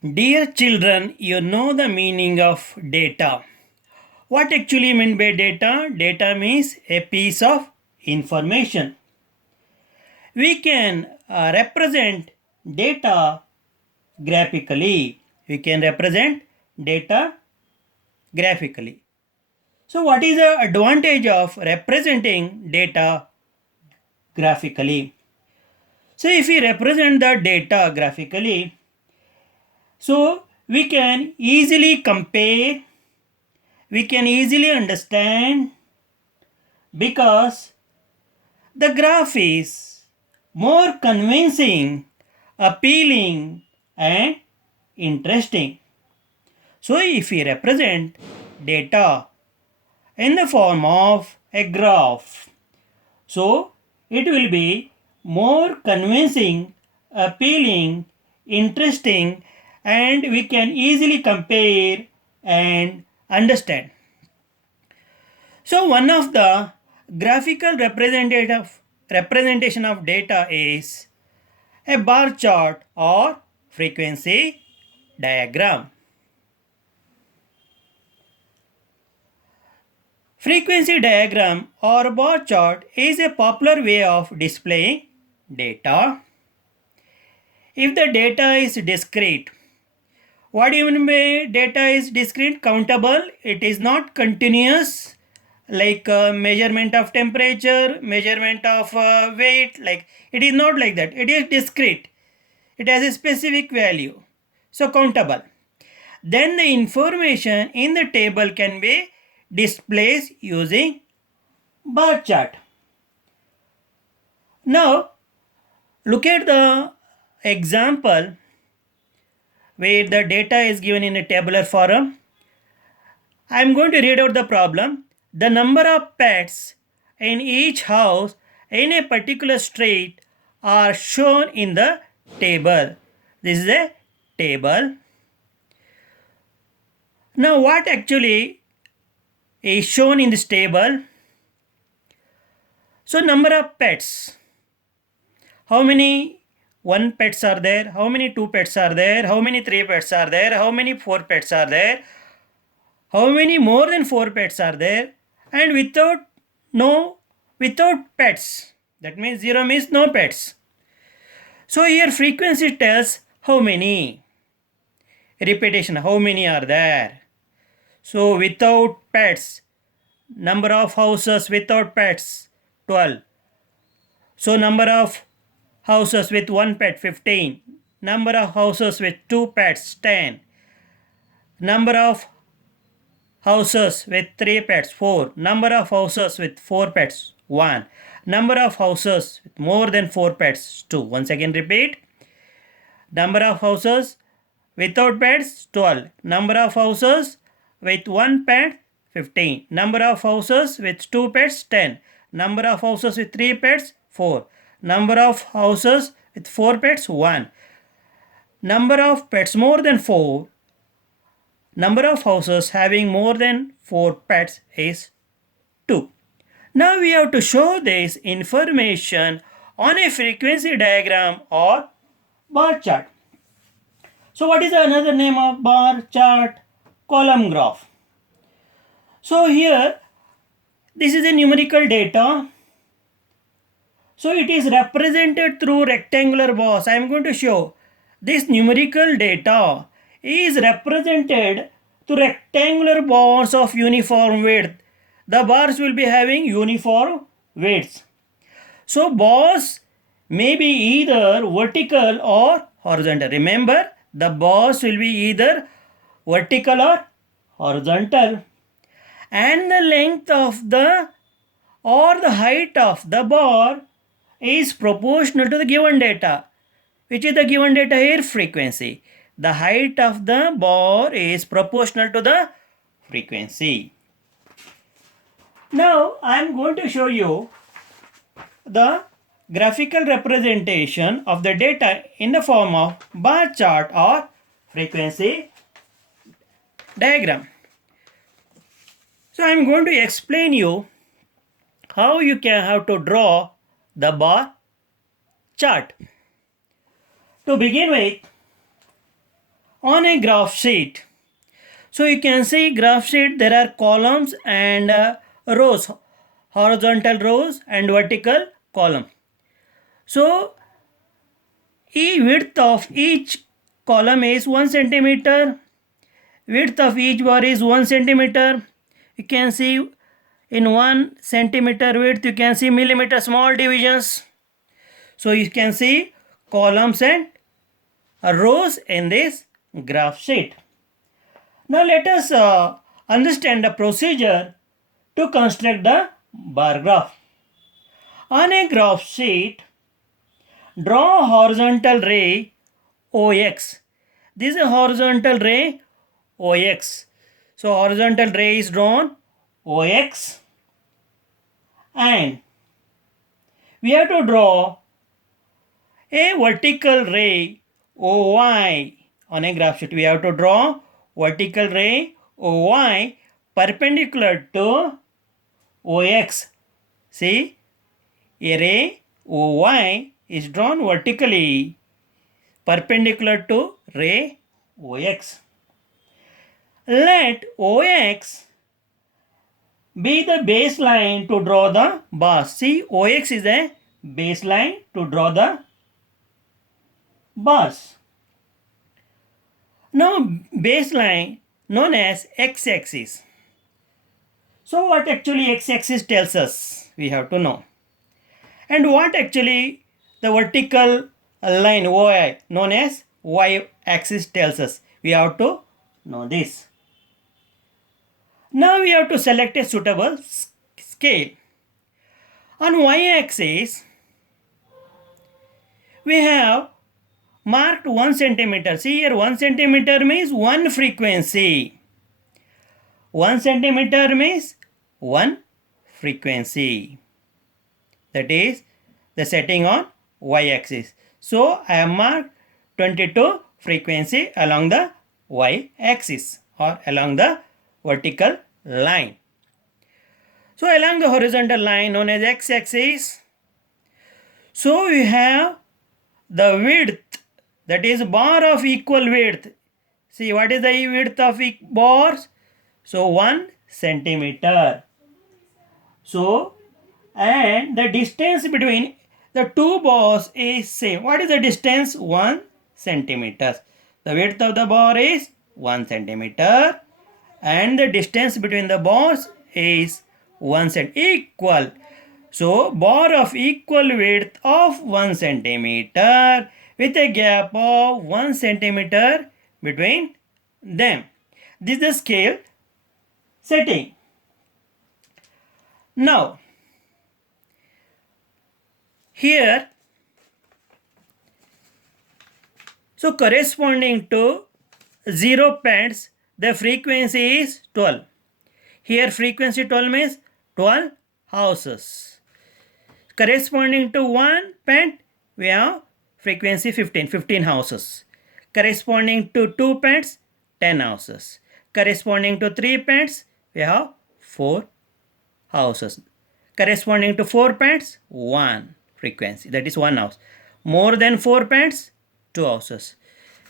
Dear children, you know the meaning of data. What actually mean by data? Data means a piece of information. We can represent data graphically. We can represent data graphically. So what is the advantage of representing data graphically? So if we represent the data graphically, so we can easily compare, we can easily understand because the graph is more convincing, appealing, and interesting. So, if we represent data in the form of a graph, so it will be more convincing, appealing, interesting, and we can easily compare and understand. So one of the graphical representation of data is a bar chart or frequency diagram. Frequency diagram or bar chart is a popular way of displaying data. If the data is discrete, what do you mean by data is discrete? Countable. It is not continuous like measurement of temperature, measurement of weight. Like it is not like that. It is discrete. It has a specific value. So countable. Then the information in the table can be displayed using bar chart. Now look at the example where the data is given in a tabular form. I am going to read out the problem. The number of pets in each house in a particular street are shown in the table. This is a table. Now, what actually is shown in this table? So, number of pets. How many one pets are there? How many two pets are there? How many three pets are there? How many four pets are there? How many more than four pets are there? And without pets. That means zero means no pets. So here frequency tells how many. Repetition, how many are there? So without pets, number of houses without pets, 12. So number of houses with one pet, 15. Number of houses with two pets, 10. Number of houses with 3 pets, 4. Number of houses with 4 pets, 1. Number of houses with more than 4 pets, 2. Once again repeat. Number of houses without pets, 12. Number of houses with 1 pet, 15. Number of houses with 2 pets, 10. Number of houses with 3 pets, 4. Number of houses with 4 pets, 1. Number of pets more than 4. Number of houses having more than 4 pets is 2. Now we have to show this information on a frequency diagram or bar chart. So what is another name of bar chart? Column graph. So here this is a numerical data. So it is represented through rectangular bars. I am going to show this numerical data is represented to rectangular bars of uniform width. The bars will be having uniform widths. So bars may be either vertical or horizontal. Remember, the bars will be either vertical or horizontal. And the length of the or the height of the bar is proportional to the given data. Which is the given data here? Frequency. The height of the bar is proportional to the frequency. Now I am going to show you the graphical representation of the data in the form of bar chart or frequency diagram. So I am going to explain you how you can have to draw the bar chart. To begin with, On a graph sheet, so you can see graph sheet there are columns and rows, horizontal rows and vertical column. So width of each column is 1 centimeter, width of each bar is 1 centimeter. You can see in 1 centimeter width you can see millimeter small divisions. So you can see columns and rows in this graph sheet. Now let us understand the procedure to construct the bar graph. On a graph sheet, draw a horizontal ray OX. This is a horizontal ray OX. So horizontal ray is drawn OX, and we have to draw a vertical ray OY. On a graph sheet we have to draw vertical ray OY perpendicular to OX. See, a ray OY is drawn vertically perpendicular to ray OX. Let OX be the baseline to draw the bars. See, OX is a baseline to draw the bars. Now, baseline known as x-axis. So, what actually x-axis tells us? We have to know. And what actually the vertical line y known as y-axis tells us? We have to know this. Now we have to select a suitable scale. On y-axis, we have marked 1 centimeter. See here, 1 centimeter means 1 frequency. 1 centimeter means 1 frequency. That is the setting on y-axis. So I have marked 22 frequency along the y-axis or along the vertical line. So along the horizontal line known as x-axis, so we have the width, that is bar of equal width. See, what is the width of bars? So 1 centimeter. So, and the distance between the two bars is same. What is the distance? 1 centimeter. The width of the bar is 1 centimeter and the distance between the bars is 1 centimeter equal. So bar of equal width of 1 centimeter with a gap of 1 centimeter between them. This is the scale setting. Now here, so corresponding to 0 pads, the frequency is 12. Here frequency 12 means 12 houses. Corresponding to 1 pad, we have frequency 15 houses. Corresponding to 2 pads, 10 houses. Corresponding to 3 pads, we have 4 houses. Corresponding to 4 pads, 1 frequency, that is 1 house. More than 4 pads, 2 houses.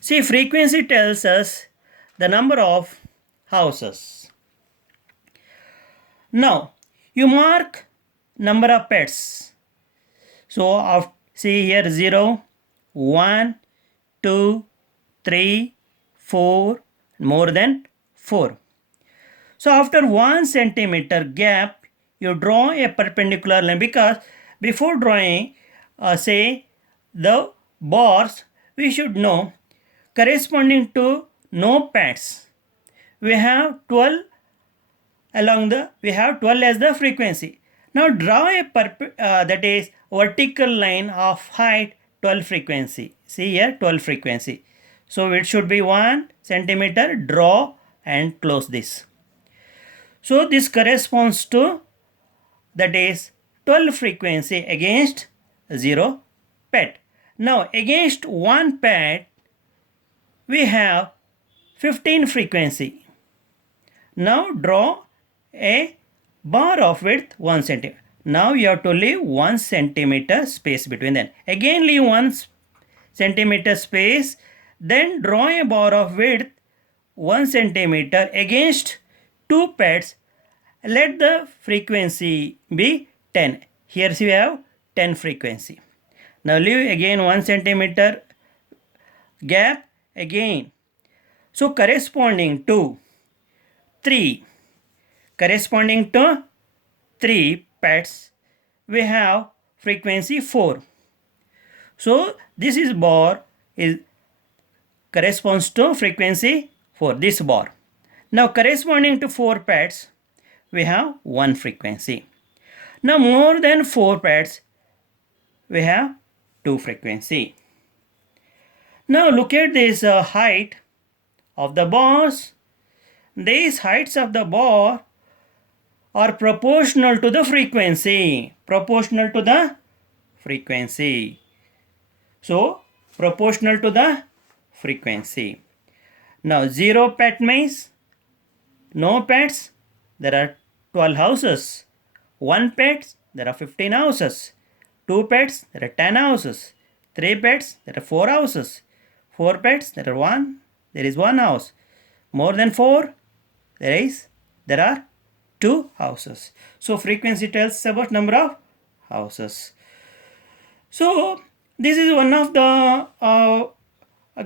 See, frequency tells us the number of houses. Now, you mark number of pads. So, see here 0, 1, 2, 3, 4, more than 4. So, after 1 centimeter gap, you draw a perpendicular line, because before drawing, say, the bars, we should know corresponding to no pads. We have 12 along the, we have 12 as the frequency. Now draw a that is vertical line of height 12 frequency. See here 12 frequency. So it should be 1 centimeter. Draw and close this. So this corresponds to, that is 12 frequency against 0 pad. Now against 1 pad we have 15 frequency. Now draw a bar of width 1 centimeter. Now you have to leave 1 centimeter space between them. Again leave 1 centimeter space. Then draw a bar of width 1 centimeter against two pads. Let the frequency be 10. Here we have 10 frequency. Now leave again 1 centimeter gap again. So corresponding to 3 pads, we have frequency 4. So this is bar is corresponds to frequency 4, this bar. Now corresponding to 4 pads, we have 1 frequency. Now more than 4 pads, we have 2 frequency. Now look at this height of the bars. These heights of the bar are proportional to the frequency. Proportional to the frequency. So proportional to the frequency. Now 0 pad means no pads, there are 12 houses. 1 pads, there are 15 houses. 2 pads, there are 10 houses. 3 pads, there are 4 houses. 4 pads, there is 1 house. More than 4, there are 2 houses. So frequency tells about number of houses. So this is one of the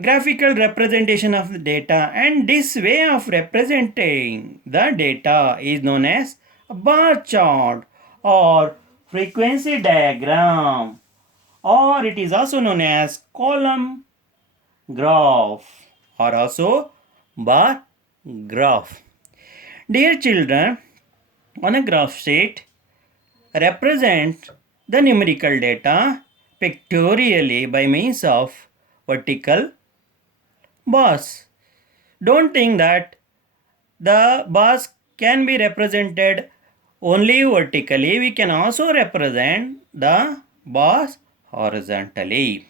graphical representation of the data, and this way of representing the data is known as a bar chart or frequency diagram, or it is also known as column graph or also bar graph. Dear children, on a graph sheet, represent the numerical data pictorially by means of vertical bars. Don't think that the bars can be represented only vertically. We can also represent the bars horizontally.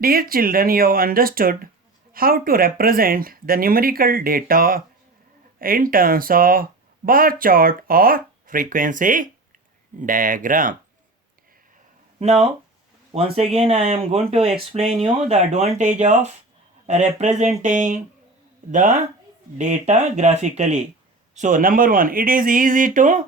Dear children, you have understood how to represent the numerical data in terms of bar chart or frequency diagram. Now, once again I am going to explain you the advantage of representing the data graphically. So number 1, it is easy to